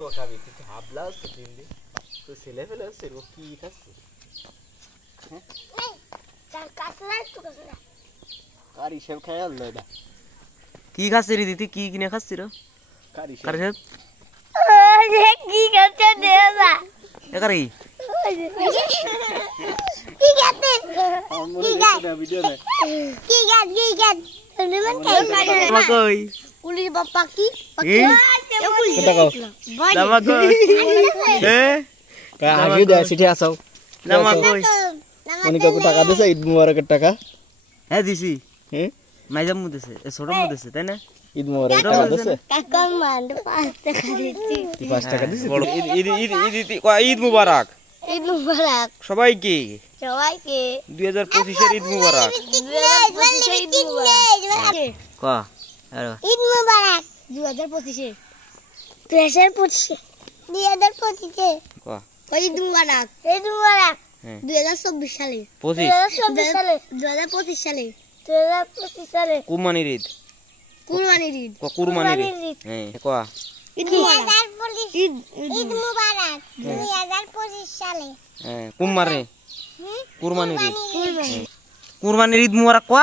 তো খাবি তুই হাবলা আছে কিন্তু তো ছেলে ফেলে আছে ও কি খাচ্ছে হ্যাঁ চার কাছলা তো কাছলা কারি সব খায় আল্লাহ এটা কি খাচ্ছিস রে দিদি কি কিনে খাচ্ছিস রে কারি সব কারি সাহেব ওরে কি খাচ্ছে দেবা একারি কি খাচ্ছে কি গাছ ভিডিও না কি গাছ তুমি মন খাই কই পুলিশ বাপ্পা কি কত কও লামা কই এ আগে দে সিটি আসাও লামা কই মনি কাকু টাকা দিছে ঈদ মুবারকের টাকা হ্যাঁ দিছি হ্যাঁ মাইজাম মু দিছে এ ছোট মু দিছে তাই না ঈদ মুবারকের টাকা দিছে কাকা মান্ড 5 টাকা দিছি 5 টাকা দিছে ঈদ মুবারক ঈদ মুবারক সবাইকে সবাইকে 2025 এর ঈদ মুবারক ক আর ঈদ মুবারক 2025 ক ঈদ মুবারক 2024 সালে 25 2025 সালে কুরবানির ঈদ কুরবানির ঈদ ক কুরবানির ঈদ হ্যাঁ ক ঈদ মুবারক 2025 সালে হ্যাঁ কুরবানির ঈদ কুরবানির ঈদ মুবারক ক